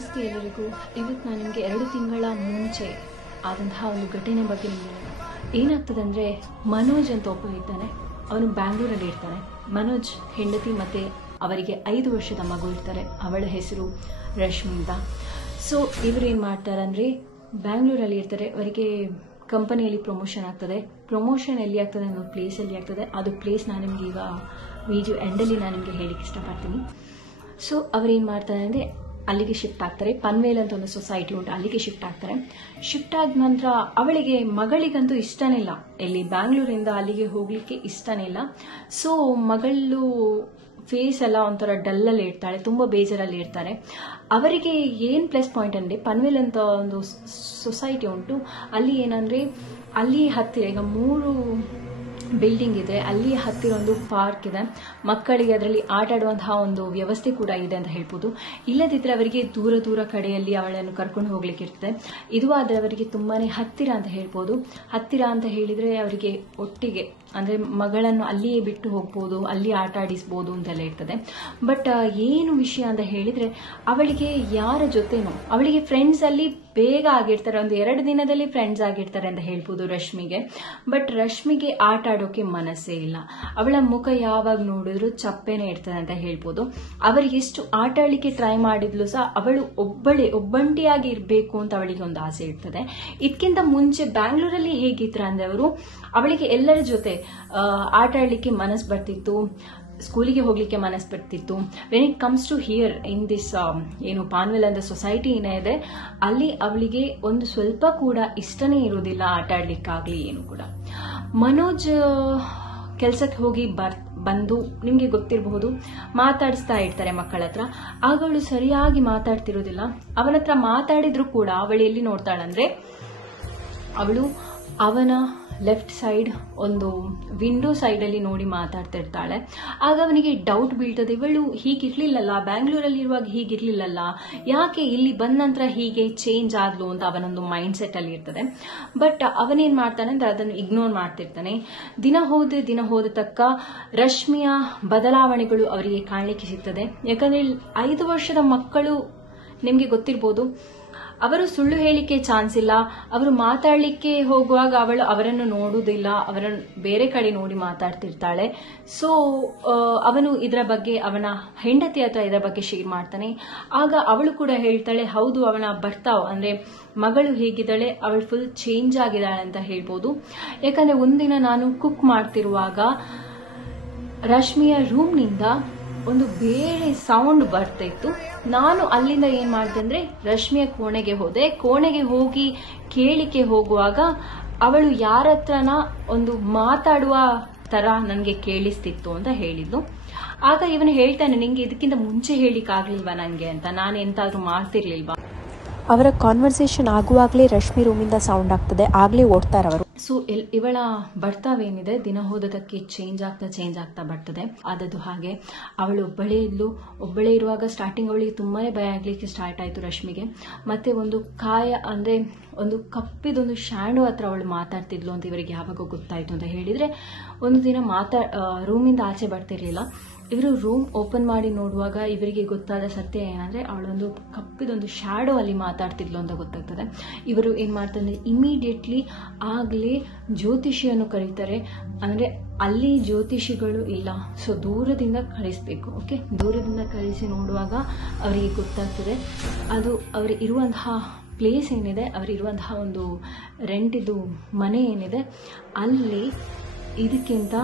ನಮಸ್ತೆ ಎಲ್ಲರಿಗೂ. ಇವತ್ತು ನಾನು ನಿಮಗೆ 2 ತಿಂಗಳ ಮುಂಚೆ ಆದಂತಹ ಒಂದು ಘಟನೆ ಬಗ್ಗೆ ನಿಮಗೆ ಏನಾಗ್ತದೆ ಅಂದರೆ, ಮನೋಜ್ ಅಂತ ಒಬ್ಬ ಇದ್ದಾನೆ. ಅವನು ಬ್ಯಾಂಗ್ಳೂರಲ್ಲಿ ಇರ್ತಾನೆ. ಮನೋಜ್ ಹೆಂಡತಿ ಮತ್ತು ಅವರಿಗೆ 5 ವರ್ಷದ ಮಗು ಇರ್ತಾರೆ. ಅವಳ ಹೆಸರು ರಶ್ಮಿ ಅಂತ. ಸೊ ಇವರೇನು ಮಾಡ್ತಾರೆ ಅಂದರೆ, ಬ್ಯಾಂಗ್ಳೂರಲ್ಲಿ ಇರ್ತಾರೆ. ಅವರಿಗೆ ಕಂಪನಿಯಲ್ಲಿ ಪ್ರಮೋಷನ್ ಆಗ್ತದೆ. ಪ್ರಮೋಷನ್ ಎಲ್ಲಿ ಆಗ್ತದೆ ಅನ್ನೋ ಪ್ಲೇಸಲ್ಲಿ ಆಗ್ತದೆ. ಅದು ಪ್ಲೇಸ್ ನಾನು ನಿಮಗೆ ಈಗ ವಿಡಿಯೋ ಎಂಡಲ್ಲಿ ನಾನು ನಿಮಗೆ ಹೇಳಿಕ್ಕೆ ಇಷ್ಟಪಡ್ತೀನಿ. ಸೊ ಅವರೇನು ಮಾಡ್ತಾರೆ ಅಂದರೆ, ಅಲ್ಲಿಗೆ ಶಿಫ್ಟ್ ಆಗ್ತಾರೆ. ಪನ್ವೇಲ್ ಅಂತ ಒಂದು ಸೊಸೈಟಿ ಉಂಟು, ಅಲ್ಲಿಗೆ ಶಿಫ್ಟ್ ಆಗ್ತಾರೆ. ಶಿಫ್ಟ್ ಆದ ನಂತರ ಅವಳಿಗೆ ಮಗಳಿಗಂತೂ ಇಷ್ಟನೇ ಇಲ್ಲ, ಇಲ್ಲಿ ಬ್ಯಾಂಗ್ಳೂರಿಂದ ಅಲ್ಲಿಗೆ ಹೋಗಲಿಕ್ಕೆ ಇಷ್ಟನೇ ಇಲ್ಲ. ಸೊ ಮಗಳು ಫೇಸ್ ಎಲ್ಲ ಒಂಥರ ಡಲ್ಲಲ್ಲಿ ಇರ್ತಾಳೆ, ತುಂಬ ಬೇಜಾರಲ್ಲಿ ಇರ್ತಾರೆ. ಅವರಿಗೆ ಏನು ಪ್ಲಸ್ ಪಾಯಿಂಟ್ ಅಂದರೆ, ಪನ್ವೇಲ್ ಅಂತ ಒಂದು ಸೊಸೈಟಿ ಉಂಟು. ಅಲ್ಲಿ ಏನಂದರೆ, ಅಲ್ಲಿ ಹತ್ತಿರ ಈಗ 3 ಬಿಲ್ಡಿಂಗ್ ಇದೆ. ಅಲ್ಲಿ ಹತ್ತಿರ ಒಂದು ಪಾರ್ಕ್ ಇದೆ. ಮಕ್ಕಳಿಗೆ ಅದರಲ್ಲಿ ಆಟ ಆಡುವಂತಹ ಒಂದು ವ್ಯವಸ್ಥೆ ಕೂಡ ಇದೆ ಅಂತ ಹೇಳ್ಬೋದು. ಇಲ್ಲದಿದ್ದರೆ ಅವರಿಗೆ ದೂರ ದೂರ ಕಡೆಯಲ್ಲಿ ಅವಳನ್ನು ಕರ್ಕೊಂಡು ಹೋಗ್ಲಿಕ್ಕೆ ಇರ್ತದೆ. ಇದು ಆದರೆ ಅವರಿಗೆ ತುಂಬಾ ಹತ್ತಿರ ಅಂತ ಹೇಳ್ಬೋದು. ಹತ್ತಿರ ಅಂತ ಹೇಳಿದರೆ ಅವರಿಗೆ ಒಟ್ಟಿಗೆ ಅಂದರೆ ಮಗಳನ್ನು ಅಲ್ಲಿಯೇ ಬಿಟ್ಟು ಹೋಗ್ಬೋದು, ಅಲ್ಲಿ ಆಟ ಆಡಿಸ್ಬೋದು ಅಂತೆಲ್ಲ ಇರ್ತದೆ. ಬಟ್ ಏನು ವಿಷಯ ಅಂತ ಹೇಳಿದರೆ, ಅವಳಿಗೆ ಯಾರ ಜೊತೆನೋ ಅವಳಿಗೆ ಫ್ರೆಂಡ್ಸ್ ಅಲ್ಲಿ ಬೇಗ ಆಗಿರ್ತಾರೆ. ಒಂದು 2 ದಿನದಲ್ಲಿ ಫ್ರೆಂಡ್ಸ್ ಆಗಿರ್ತಾರೆ ಅಂತ ಹೇಳ್ಬೋದು ರಶ್ಮಿಗೆ. ಬಟ್ ರಶ್ಮಿಗೆ ಆಟ ಆಡೋಕೆ ಮನಸ್ಸೇ ಇಲ್ಲ. ಅವಳ ಮುಖ ಯಾವಾಗ ನೋಡಿದ್ರು ಚಪ್ಪೆನೇ ಇರ್ತದೆ ಅಂತ ಹೇಳ್ಬೋದು. ಅವರಿಗೆ ಎಷ್ಟು ಆಟ ಆಡಲಿಕ್ಕೆ ಟ್ರೈ ಮಾಡಿದ್ಲು ಸಹ ಅವಳು ಒಬ್ಬಂಟಿಯಾಗಿ ಇರಬೇಕು ಅಂತ ಅವಳಿಗೆ ಒಂದು ಆಸೆ ಇರ್ತದೆ. ಇದಕ್ಕಿಂತ ಮುಂಚೆ ಬ್ಯಾಂಗ್ಳೂರಲ್ಲಿ ಹೇಗಿದ್ರ ಅಂದ್ರೆ, ಅವಳಿಗೆ ಎಲ್ಲರ ಜೊತೆ ಆಟ ಆಡಲಿಕ್ಕೆ ಮನಸ್ಸು ಬರ್ತಿತ್ತು, ಸ್ಕೂಲಿಗೆ ಹೋಗ್ಲಿಕ್ಕೆ ಮನಸ್ಸು ಬರ್ತಿತ್ತು. When it comes to here in this ಏನು ಪಾನ್ವೆಲ್ ಅಂತ ಸೊಸೈಟಿ ಏನಿದೆ, ಅಲ್ಲಿ ಅವಳಿಗೆ ಒಂದು ಸ್ವಲ್ಪ ಕೂಡ ಇಷ್ಟನೇ ಇರೋದಿಲ್ಲ ಆಟ ಆಡ್ಲಿಕ್ಕಾಗ್ಲಿ ಏನು ಕೂಡ. ಮನೋಜ್ ಕೆಲಸಕ್ಕೆ ಹೋಗಿ ಬಂದು ನಿಮಗೆ ಗೊತ್ತಿರಬಹುದು, ಮಾತಾಡಿಸ್ತಾ ಇರ್ತಾರೆ ಮಕ್ಕಳ ಹತ್ರ. ಆಗ ಅವಳು ಸರಿಯಾಗಿ ಮಾತಾಡ್ತಿರೋದಿಲ್ಲ. ಅವನ ಹತ್ರ ಮಾತಾಡಿದ್ರು ಕೂಡ ಅವಳು ಎಲ್ಲಿ ನೋಡ್ತಾಳಂದ್ರೆ, ಅವಳು ಅವನ ಲೆಫ್ಟ್ ಸೈಡ್ ಒಂದು ವಿಂಡೋ ಸೈಡಲ್ಲಿ ನೋಡಿ ಮಾತಾಡ್ತಾ ಇರ್ತಾಳೆ. ಆಗ ಅವನಿಗೆ ಡೌಟ್ ಬೀಳ್ತದೆ, ಇವಳು ಹೀಗಿರ್ಲಿಲ್ಲಲ್ಲ, ಬ್ಯಾಂಗ್ಳೂರಲ್ಲಿ ಇರುವಾಗ ಹೀಗಿರ್ಲಿಲ್ಲಲ್ಲ, ಯಾಕೆ ಇಲ್ಲಿ ಬಂದ ನಂತರ ಹೀಗೆ ಚೇಂಜ್ ಆದ್ಲು ಅಂತ ಅವನೊಂದು ಮೈಂಡ್ ಸೆಟ್ ಅಲ್ಲಿ ಇರ್ತದೆ. ಬಟ್ ಅವನೇನ್ ಮಾಡ್ತಾನೆ ಅಂದ್ರೆ ಅದನ್ನು ಇಗ್ನೋರ್ ಮಾಡ್ತಿರ್ತಾನೆ. ದಿನ ಹೋದ ತಕ್ಕ ರಶ್ಮಿಯ ಬದಲಾವಣೆಗಳು ಅವರಿಗೆ ಕಾಣಲಿಕ್ಕೆ ಸಿಗ್ತದೆ. ಯಾಕಂದ್ರೆ 5 ವರ್ಷದ ಮಕ್ಕಳು ನಿಮ್ಗೆ ಗೊತ್ತಿರ್ಬೋದು, ಅವರು ಸುಳ್ಳು ಹೇಳಿಕೆ ಚಾನ್ಸ್ ಇಲ್ಲ. ಅವರು ಮಾತಾಡ್ಲಿಕ್ಕೆ ಹೋಗುವಾಗ ಅವರನ್ನು ನೋಡುವುದಿಲ್ಲ, ಅವರನ್ನು ಬೇರೆ ಕಡೆ ನೋಡಿ ಮಾತಾಡ್ತಿರ್ತಾಳೆ. ಸೊ ಅವನು ಇದರ ಬಗ್ಗೆ ಅವನ ಹೆಂಡತಿ ಹತ್ರ ಇದರ ಬಗ್ಗೆ ಶೇರ್ ಮಾಡ್ತಾನೆ. ಆಗ ಅವಳು ಕೂಡ ಹೇಳ್ತಾಳೆ, ಹೌದು ಅವನ ಬರ್ತಾವ್ ಅಂದ್ರೆ ಮಗಳು ಹೇಗಿದ್ದಾಳೆ, ಅವಳು ಫುಲ್ ಚೇಂಜ್ ಆಗಿದ್ದಾಳೆ ಅಂತ ಹೇಳ್ಬೋದು. ಯಾಕಂದ್ರೆ ಒಂದಿನ ನಾನು ಕುಕ್ ಮಾಡ್ತಿರುವಾಗ ರಶ್ಮಿಯ ರೂಮ್ನಿಂದ ಒಂದು ಬೇರೆ ಸೌಂಡ್ ಬರ್ತಾ ಇತ್ತು. ನಾನು ಅಲ್ಲಿಂದ ಏನ್ ಮಾಡಿದೆ ಅಂದ್ರೆ, ರಶ್ಮಿಯ ಕೋಣೆಗೆ ಹೋಗಿ ಕೇಳಿಕೆ ಹೋಗುವಾಗ ಅವಳು ಯಾರ ಹತ್ರನ ಒಂದು ಮಾತಾಡುವ ತರ ನನಗೆ ಕೇಳಿಸ್ತಿತ್ತು ಅಂತ ಹೇಳಿದ್ಲು. ಆಗ ಇವನು ಹೇಳ್ತಾನೆ, ನಿಂಗೆ ಇದಕ್ಕಿಂತ ಮುಂಚೆ ಹೇಳಿಕ್ ಆಗ್ಲಿಲ್ವಾ ನಂಗೆ ಅಂತ, ನಾನು ಎಂತಾದ್ರೂ ಮಾಡ್ತಿರ್ಲಿಲ್ವಾ. ಅವರ ಕಾನ್ವರ್ಸೇಷನ್ ಆಗುವಾಗಲೇ ರಶ್ಮಿ ರೂಮಿಂದ ಸೌಂಡ್ ಆಗ್ತದೆ, ಆಗ್ಲೇ ಓಡ್ತಾರೆ ಅವರು. ಸೊ ಇವಳ ಬರ್ತಾವೇನಿದೆ ದಿನ ಹೋದದಕ್ಕೆ ಚೇಂಜ್ ಆಗ್ತಾ ಬರ್ತದೆ. ಆದದ್ದು ಹಾಗೆ ಅವಳು ಒಬ್ಬಳೇ ಇರುವಾಗ ಸ್ಟಾರ್ಟಿಂಗ್ ಅವಳಿಗೆ ತುಂಬಾನೇ ಭಯ ಆಗ್ಲಿಕ್ಕೆ ಸ್ಟಾರ್ಟ್ ಆಯ್ತು ರಶ್ಮಿಗೆ. ಮತ್ತೆ ಒಂದು ಅಂದ್ರೆ ಒಂದು ಕಪ್ಪಿದೊಂದು ಶ್ಯಾಡೋ ಹತ್ರ ಅವಳು ಮಾತಾಡ್ತಿದ್ಲು ಅಂತ ಇವರಿಗೆ ಯಾವಾಗ ಗೊತ್ತಾಯ್ತು ಅಂತ ಹೇಳಿದ್ರೆ, ಒಂದು ದಿನ ರೂಮಿಂದ ಆಚೆ ಬರ್ತಿರ್ಲಿಲ್ಲ. ಇವರು ರೂಮ್ ಓಪನ್ ಮಾಡಿ ನೋಡುವಾಗ ಇವರಿಗೆ ಗೊತ್ತಾದ ಸತ್ಯ ಏನಂದ್ರೆ, ಅವಳೊಂದು ಕಪ್ಪಿದೊಂದು ಶ್ಯಾಡೋ ಅಲ್ಲಿ ಮಾತಾಡ್ತಿದ್ಲು ಅಂತ ಗೊತ್ತಾಗ್ತದೆ. ಇವರು ಏನ್ ಮಾಡ್ತಾರೆ, ಇಮಿಡಿಯೇಟ್ಲಿ ಆಗ್ಲೇ ಜ್ಯೋತಿಷಿಯನ್ನು ಕರೀತಾರೆ. ಅಂದ್ರೆ ಅಲ್ಲಿ ಜ್ಯೋತಿಷಿಗಳು ಇಲ್ಲ, ಸೊ ದೂರದಿಂದ ಕಳಿಸ್ಬೇಕು. ಓಕೆ, ದೂರದಿಂದ ಕಳಿಸಿ ನೋಡುವಾಗ ಅವರಿಗೆ ಗೊತ್ತಾಗ್ತದೆ, ಅದು ಅವರು ಇರುವಂತಹ ಪ್ಲೇಸ್ ಏನಿದೆ, ಅವರಿರುವಂತಹ ಒಂದು ರೆಂಟಿದು ಮನೆ ಏನಿದೆ, ಅಲ್ಲಿ ಇದಕ್ಕಿಂತ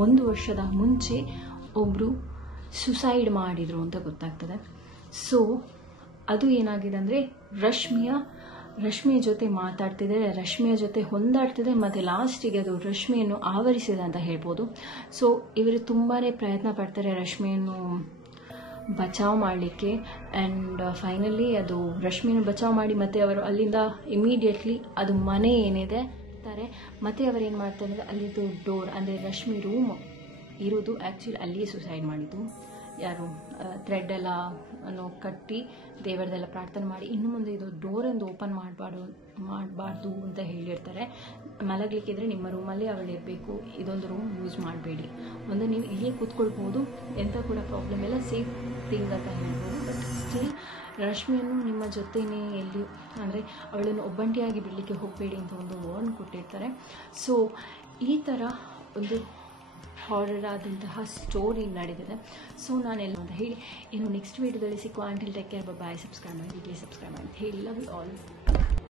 1 ವರ್ಷದ ಮುಂಚೆ ಒಬ್ರು ಸುಸೈಡ್ ಮಾಡಿದ್ರು ಅಂತ ಗೊತ್ತಾಗ್ತದೆ. ಸೊ ಅದು ಏನಾಗಿದೆ ಅಂದ್ರೆ, ರಶ್ಮಿಯ ಜೊತೆ ಮಾತಾಡ್ತಿದೆ, ರಶ್ಮಿಯ ಜೊತೆ ಹೊಂದಾಡ್ತಿದೆ, ಮತ್ತೆ ಲಾಸ್ಟಿಗೆ ಅದು ರಶ್ಮಿಯನ್ನು ಆವರಿಸಿದೆ ಅಂತ ಹೇಳ್ಬೋದು. ಸೊ ಇವರು ತುಂಬಾನೇ ಪ್ರಯತ್ನ ಪಡ್ತಾರೆ ರಶ್ಮಿಯನ್ನು ಬಚಾವ್ ಮಾಡಲಿಕ್ಕೆ. ಆ್ಯಂಡ್ ಫೈನಲಿ ಅದು ರಶ್ಮಿಯನ್ನು ಬಚಾವ್ ಮಾಡಿ ಮತ್ತೆ ಅವರು ಅಲ್ಲಿಂದ ಇಮಿಡಿಯೇಟ್ಲಿ ಅದು ಮನೆ ಏನಿದೆ ಮತ್ತೆ ಅವರೇನು ಮಾಡ್ತಾರೆ ಅಂದರೆ, ಅಲ್ಲಿದ್ದು ಡೋರ್ ಅಂದರೆ ರಶ್ಮಿ ರೂಮ್ ಇರೋದು ಆ್ಯಕ್ಚುಲಿ ಅಲ್ಲಿಯೇ ಸುಸೈಡ್ ಮಾಡಿದ್ದು. ಯಾರು ಥ್ರೆಡ್ ಎಲ್ಲ ಕಟ್ಟಿ ದೇವರದೆಲ್ಲ ಪ್ರಾರ್ಥನೆ ಮಾಡಿ, ಇನ್ನು ಮುಂದೆ ಇದು ಡೋರ್ ಒಂದು ಓಪನ್ ಮಾಡಬಾರ್ದು ಅಂತ ಹೇಳಿರ್ತಾರೆ. ಮಲಗಲಿಕ್ಕಿದ್ರೆ ನಿಮ್ಮ ರೂಮಲ್ಲಿ ಅವಳಿರಬೇಕು, ಇದೊಂದು ರೂಮ್ ಯೂಸ್ ಮಾಡಬೇಡಿ, ಒಂದು ನೀವು ಇಲ್ಲಿಯೇ ಕೂತ್ಕೊಳ್ಬೋದು, ಎಂಥ ಕೂಡ ಪ್ರಾಬ್ಲಮ್ ಇಲ್ಲ, ಸೇಫ್ ಥಿಂಗ್ ಅಂತ ಹೇಳ್ಬೋದು. ಬಟ್ ಸ್ಟಿಲ್ ರಶ್ಮಿಯನ್ನು ನಿಮ್ಮ ಜೊತೆನೇ ಎಲ್ಲಿಯೂ ಅಂದರೆ ಅವಳನ್ನು ಒಬ್ಬಂಟಿಯಾಗಿ ಬಿಡಲಿಕ್ಕೆ ಹೋಗಬೇಡಿ ಅಂತ ಒಂದು ವಾರ್ನ್ ಕೊಟ್ಟಿರ್ತಾರೆ. ಸೊ ಈ ಥರ ಒಂದು ಹಾರರ್ ಆದಂತಹ ಸ್ಟೋರಿ ನಡೆದಿದೆ. ಸೊ ನಾನೆಲ್ಲ ಅಂತ ಹೇಳಿ ಇನ್ನು ನೆಕ್ಸ್ಟ್ ವೀಡಿಯೋದಲ್ಲಿ ಸಿಕ್ಕುವ. ಅಂಟಿಲ್ ಟೇಕ್ ಕೇರ್, ಬಾಯ್. ಸಬ್ಸ್ಕ್ರೈಬ್ ಮಾಡಿ, ಪ್ಲೀಸ್ ಸಬ್ಸ್ಕ್ರೈಬ್ ಮಾಡಿ ಅಂತ ಹೇಳಿ ಲವ್ ಯು ಆಲ್.